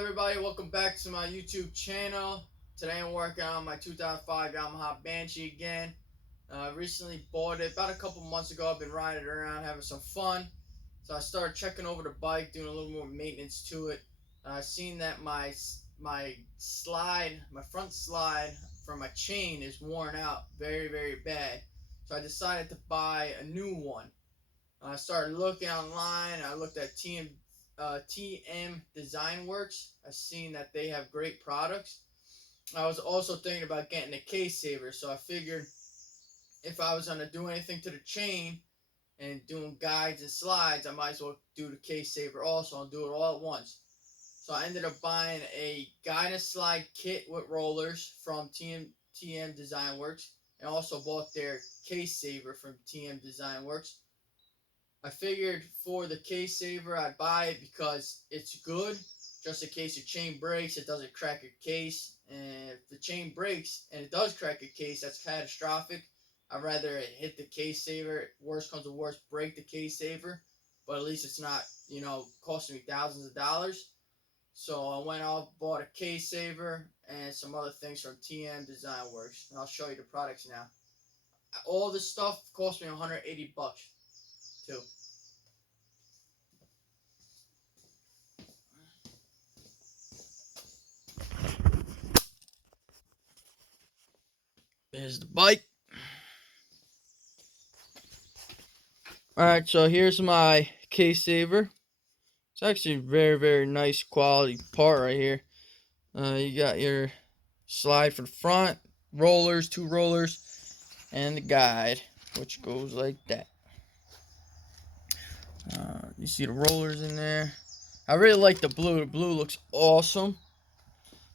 everybody, welcome back to my YouTube channel. Today I'm working on my 2005 Yamaha Banshee again. Recently bought it about a couple months ago. I've been riding it around, having some fun. So I started checking over the bike, doing a little more maintenance to it. I seen that my front slide from my chain is worn out very bad. So I decided to buy a new one. I started looking online. I looked at TM Design Works. I seen that they have great products. I was also thinking about getting a case saver, so I figured if I was gonna do anything to the chain and doing guides and slides, I might as well do the case saver also and do it all at once. So I ended up buying a guide and slide kit with rollers from TM Design Works, and also bought their case saver from TM Design Works. I figured for the case saver I'd buy it because it's good, just in case your chain breaks, it doesn't crack your case. And if the chain breaks and it does crack your case, that's catastrophic. I'd rather it hit the case saver. Worst comes to worst, break the case saver, but at least it's not, costing me thousands of dollars. So I went off, bought a case saver and some other things from TM Design Works. And I'll show you the products now. All this stuff cost me $180 too. There's the bike. Alright, so here's my case saver. It's actually a very nice quality part right here. You got your slide for the front, rollers, two rollers, and the guide, which goes like that. You see the rollers in there. I really like the blue. The blue looks awesome.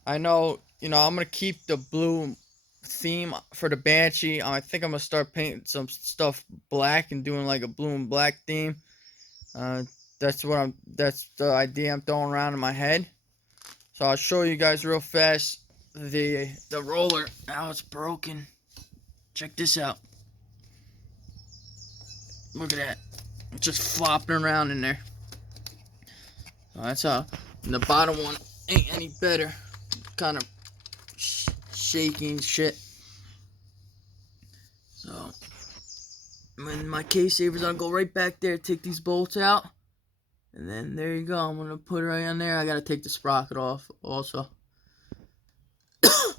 I know, I'm going to keep the blue theme for the Banshee. I think I'm going to start painting some stuff black and doing like a blue and black theme. That's the idea I'm throwing around in my head. So I'll show you guys real fast the roller. Now it's broken. Check this out. Look at that. It's just flopping around in there. So that's how. And the bottom one ain't any better. Kind of shaking shit. So when my case saver's gonna go right back there, take these bolts out, and then there you go. I'm gonna put it right on there. I gotta take the sprocket off also. The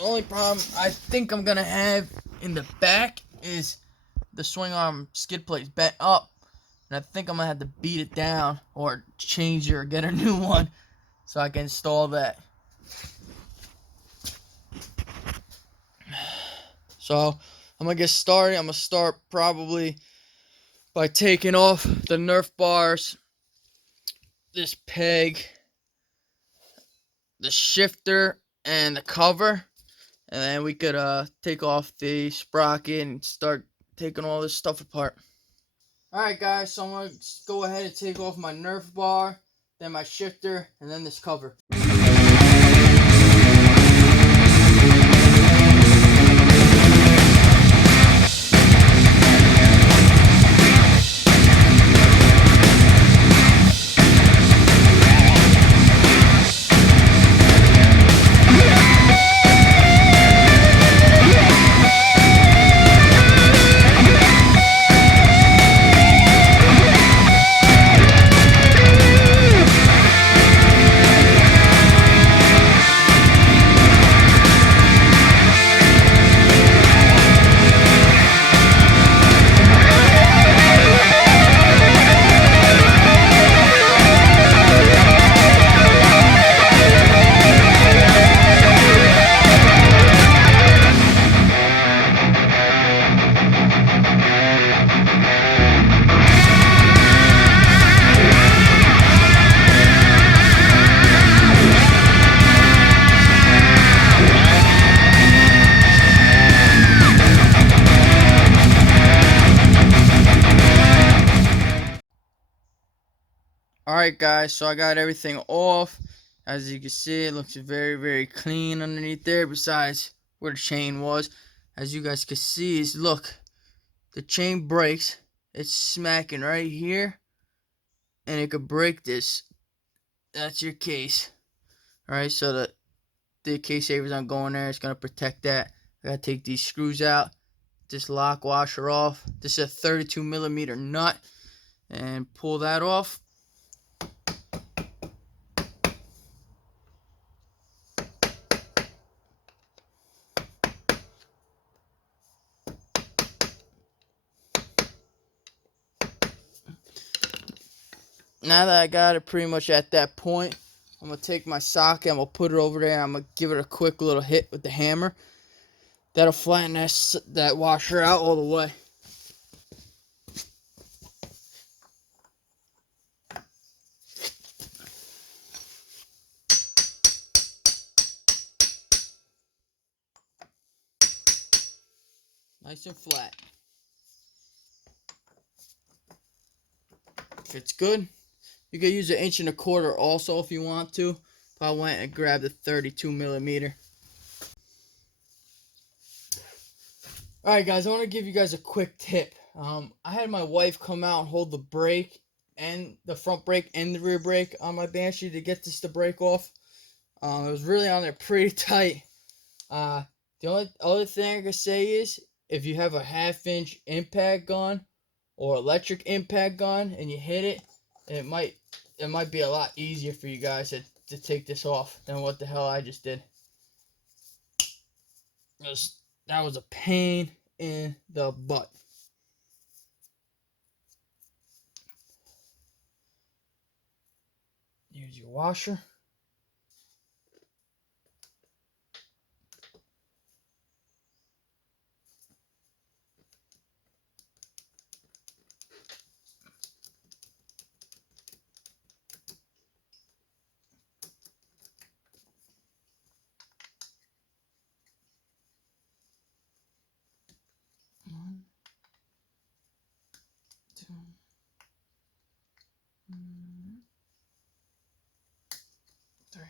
only problem I think I'm gonna have in the back is the swing arm skid plate's bent up, and I think I'm gonna have to beat it down or change it or get a new one so I can install that. So I'm gonna get started. I'm gonna start probably by taking off the Nerf bars, this peg, the shifter, and the cover. And then we could take off the sprocket and start taking all this stuff apart. Alright guys, so I'm going to go ahead and take off my Nerf bar, then my shifter, and then this cover. Alright guys, so I got everything off. As you can see, it looks very clean underneath there, besides where the chain was. As you guys can see, look, the chain breaks. It's smacking right here, and it could break this that's your case. All right, so the case saver's not going there. It's gonna protect that. I gotta take these screws out. This lock washer off. This is a 32 millimeter nut, and pull that off. Now that I got it pretty much at that point, I'm gonna take my socket. I'm gonna put it over there. I'm gonna give it a quick little hit with the hammer. That'll flatten that washer out all the way. Nice and flat. Fits good. You could use 1.25 inches also if you want to. But I went and grabbed a 32 millimeter. Alright guys, I want to give you guys a quick tip. I had my wife come out and hold the brake and the front brake and the rear brake on my Banshee to get this to break off. It was really on there pretty tight. The only other thing I can say is if you have a 1/2 inch impact gun or electric impact gun and you hit it, it might be a lot easier for you guys to take this off than what the hell I just did. That was a pain in the butt. Here's your washer. One, two, three.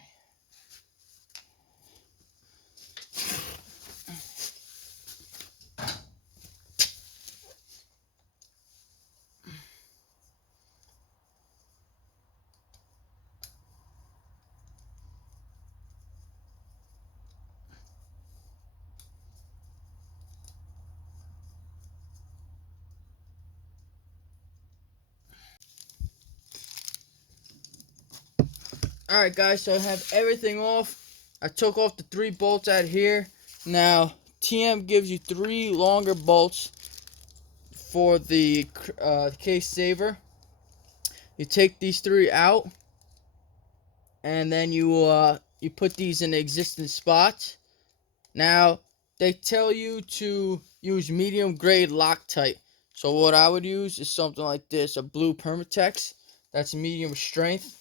Alright guys, so I have everything off. I took off the 3 bolts out here. Now, TM gives you 3 longer bolts for the case saver. You take these 3 out, and then you put these in the existing spots. Now, they tell you to use medium grade Loctite. So what I would use is something like this, a blue Permatex. That's medium strength.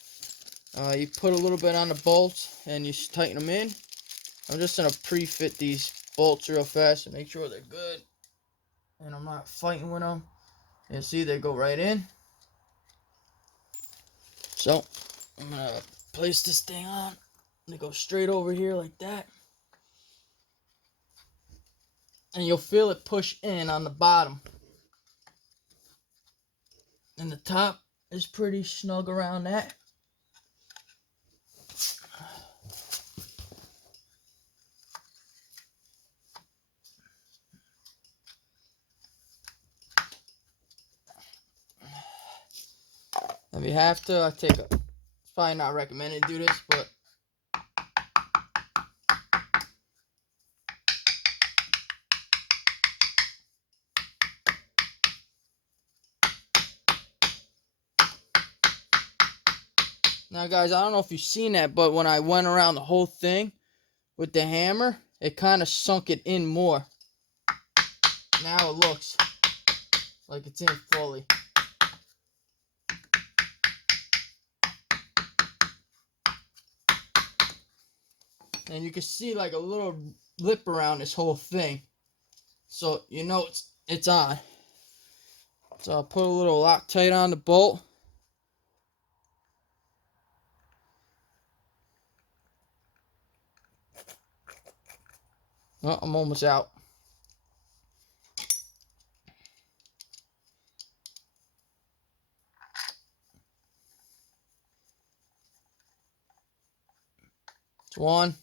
You put a little bit on the bolts and you tighten them in. I'm just going to pre-fit these bolts real fast to make sure they're good. And I'm not fighting with them. You see they go right in. So, I'm going to place this thing on. They go straight over here like that. And you'll feel it push in on the bottom. And the top is pretty snug around that. If you have to, it's probably not recommended to do this, but now guys, I don't know if you've seen that, but when I went around the whole thing with the hammer, it kind of sunk it in more. Now it looks like it's in fully. And you can see like a little lip around this whole thing. So you know it's on. So I'll put a little Loctite on the bolt. Well, I'm almost out. One.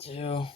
Two.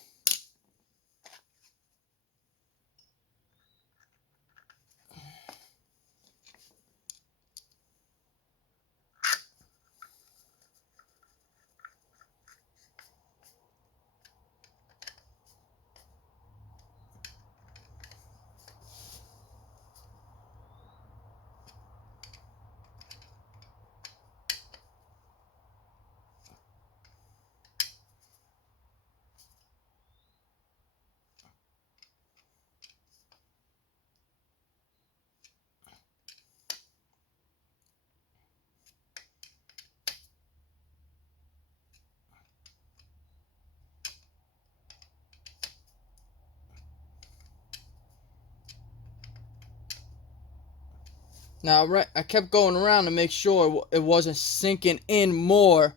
Now, I kept going around to make sure it wasn't sinking in more,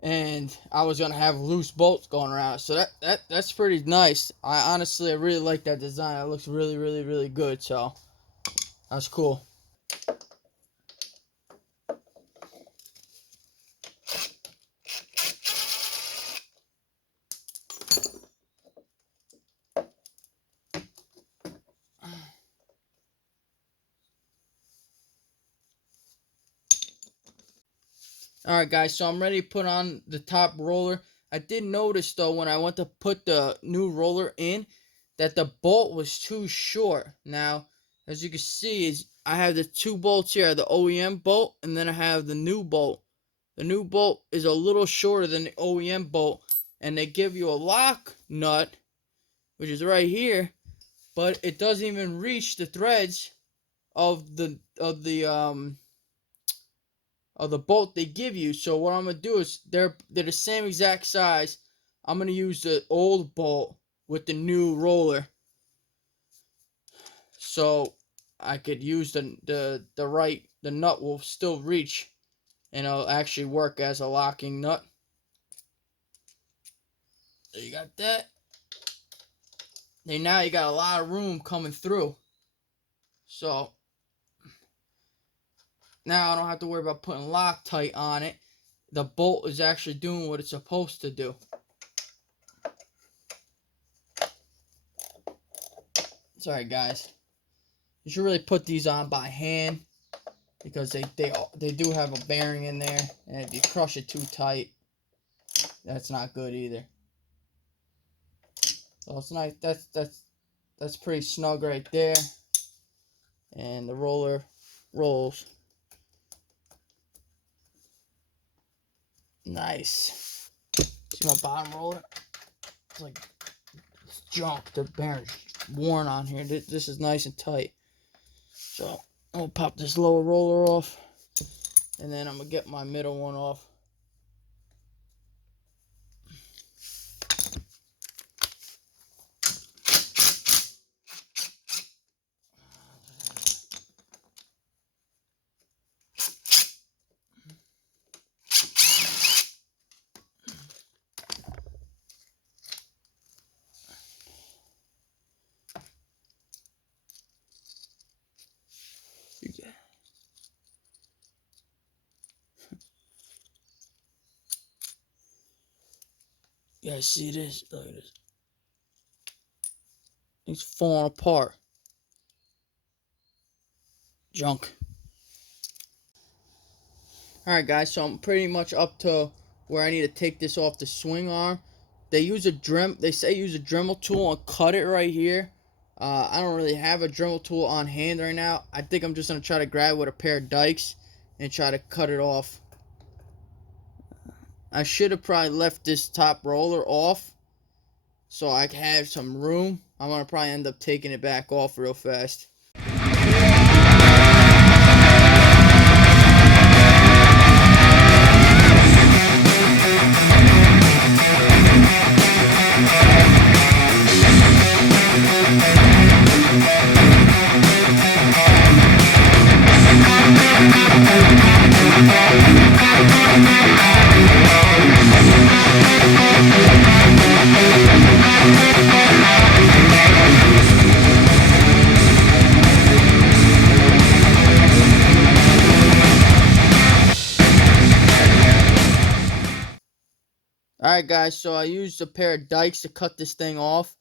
and I was gonna have loose bolts going around. So that's pretty nice. I really like that design. It looks really, really, really good. So that's cool. Alright guys, so I'm ready to put on the top roller. I did notice though when I went to put the new roller in that the bolt was too short. Now, as you can see, I have the two bolts here, the OEM bolt, and then I have the new bolt. The new bolt is a little shorter than the OEM bolt, and they give you a lock nut, which is right here, but it doesn't even reach the threads of the bolt they give you. So what I'm gonna do is they're the same exact size. I'm gonna use the old bolt with the new roller, so I could use the nut will still reach, and it'll actually work as a locking nut. So you got that. Then now you got a lot of room coming through. So now I don't have to worry about putting Loctite on it. The bolt is actually doing what it's supposed to do. Sorry guys. You should really put these on by hand, because they do have a bearing in there, and if you crush it too tight, that's not good either. So it's nice. That's pretty snug right there, and the roller rolls. Nice. See my bottom roller? It's like junk. The bearing's worn on here. This is nice and tight. So I'm gonna pop this lower roller off, and then I'm gonna get my middle one off. You guys see this? Look at this. It's falling apart. Junk. Alright guys, so I'm pretty much up to where I need to take this off the swing arm. They say use a Dremel tool and cut it right here. I don't really have a Dremel tool on hand right now. I think I'm just gonna try to grab it with a pair of dikes and try to cut it off. I should have probably left this top roller off so I can have some room. I'm gonna probably end up taking it back off real fast. Alright guys, so I used a pair of dikes to cut this thing off.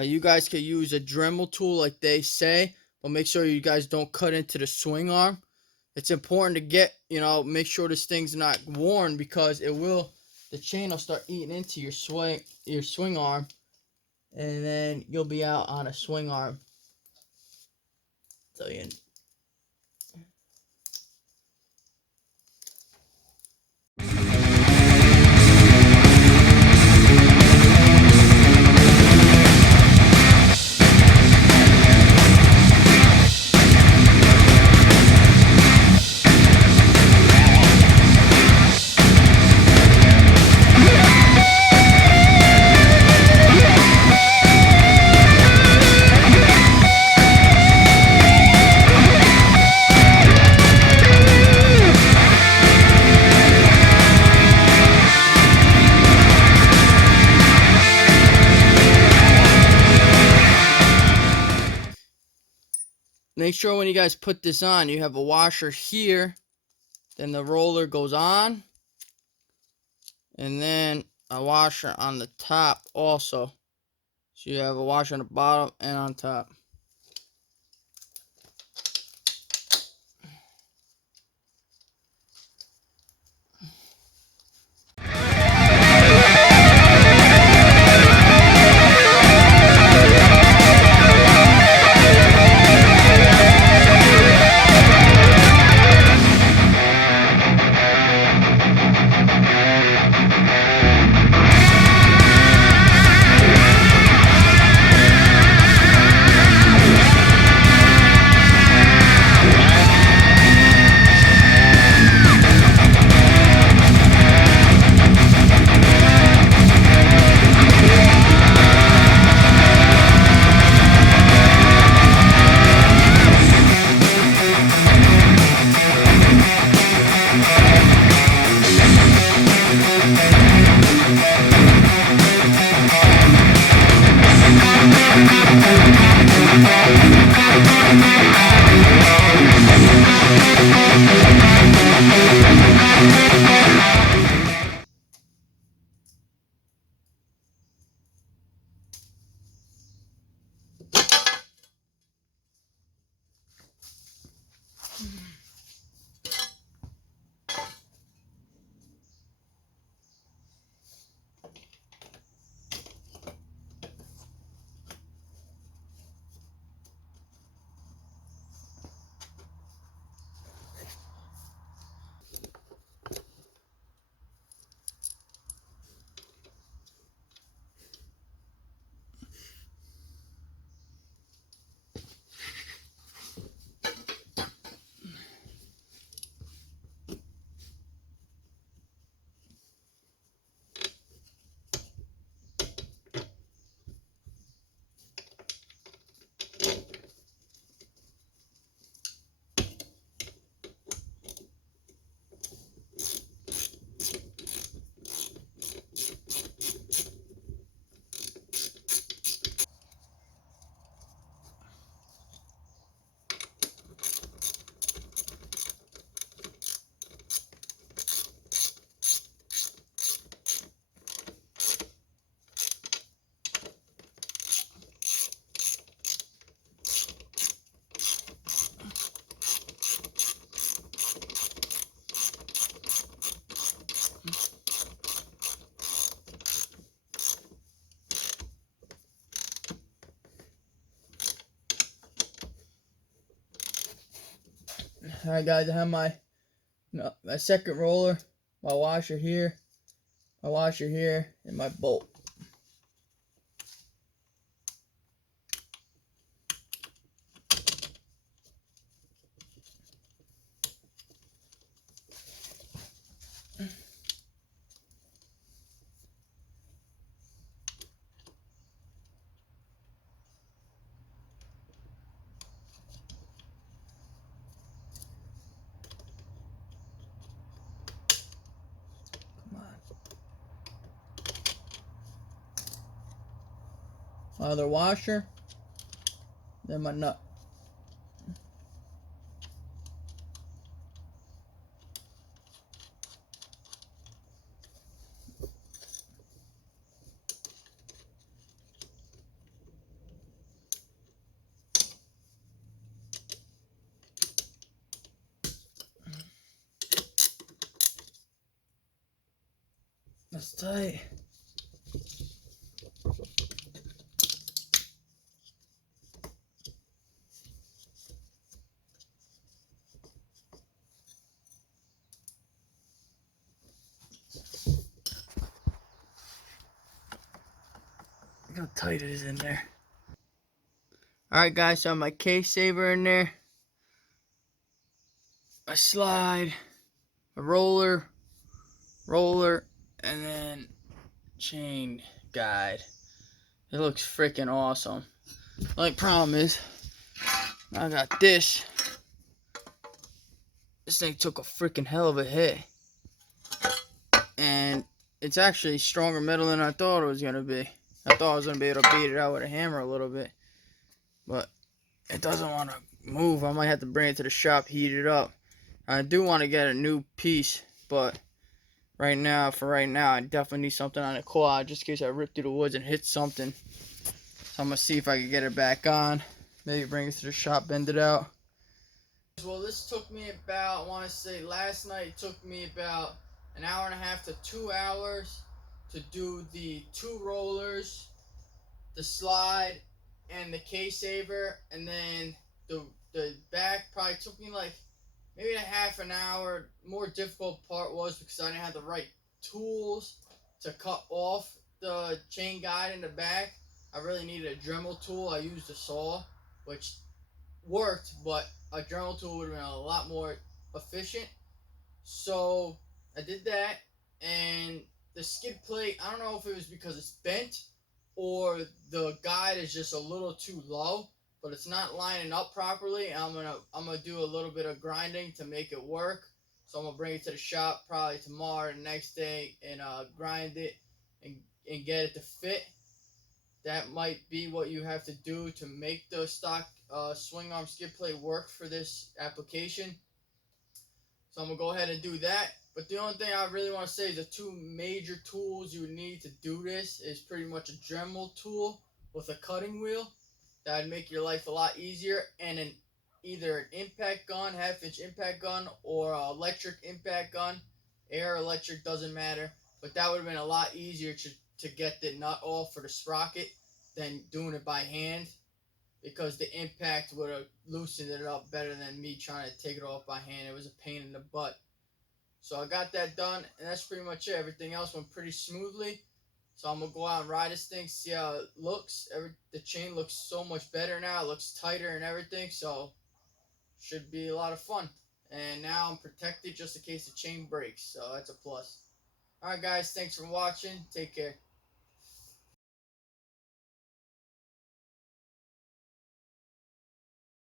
You guys could use a Dremel tool like they say, but make sure you guys don't cut into the swing arm. It's important to get, make sure this thing's not worn, because the chain will start eating into your swing arm, and then you'll be out on a swing arm. So you make sure when you guys put this on, you have a washer here, then the roller goes on, and then a washer on the top also. So you have a washer on the bottom and on top. Alright guys, I have my second roller, my washer here, and my bolt. My other washer, then my nut. That's tight. Look how tight it is in there. Alright guys, so I have my case saver in there, a slide, a roller, and then chain guide. It looks freaking awesome. The only problem is, I got this. This thing took a freaking hell of a hit. And it's actually stronger metal than I thought it was going to be. I thought I was going to be able to beat it out with a hammer a little bit. But it doesn't want to move. I might have to bring it to the shop, heat it up. I do want to get a new piece, but for right now, I definitely need something on the quad just in case I rip through the woods and hit something. So I'm going to see if I can get it back on. Maybe bring it to the shop, bend it out. Well, this took me about, I want to say last night, it took me about an hour and a half to 2 hours to do the 2 rollers, the slide, and the case saver. And then the back probably took me like maybe a half an hour. More difficult part was because I didn't have the right tools to cut off the chain guide in the back. I really needed a Dremel tool. I used a saw, which worked, but a Dremel tool would have been a lot more efficient. So I did that, and the skid plate, I don't know if it was because it's bent or the guide is just a little too low, but it's not lining up properly. I'm gonna do a little bit of grinding to make it work. So I'm gonna bring it to the shop probably tomorrow or the next day and grind it and get it to fit. That might be what you have to do to make the stock swing arm skid plate work for this application. So I'm going to go ahead and do that. But the only thing I really want to say is the 2 major tools you would need to do this is pretty much a Dremel tool with a cutting wheel. That would make your life a lot easier. And either an impact gun, half-inch impact gun, or an electric impact gun. Air, electric, doesn't matter. But that would have been a lot easier to get the nut off for the sprocket than doing it by hand, because the impact would have loosened it up better than me trying to take it off by hand. It was a pain in the butt. So I got that done, and that's pretty much it. Everything else went pretty smoothly. So I'm going to go out and ride this thing, see how it looks. The chain looks so much better now. It looks tighter and everything, so should be a lot of fun. And now I'm protected just in case the chain breaks, so that's a plus. Alright guys, thanks for watching. Take care.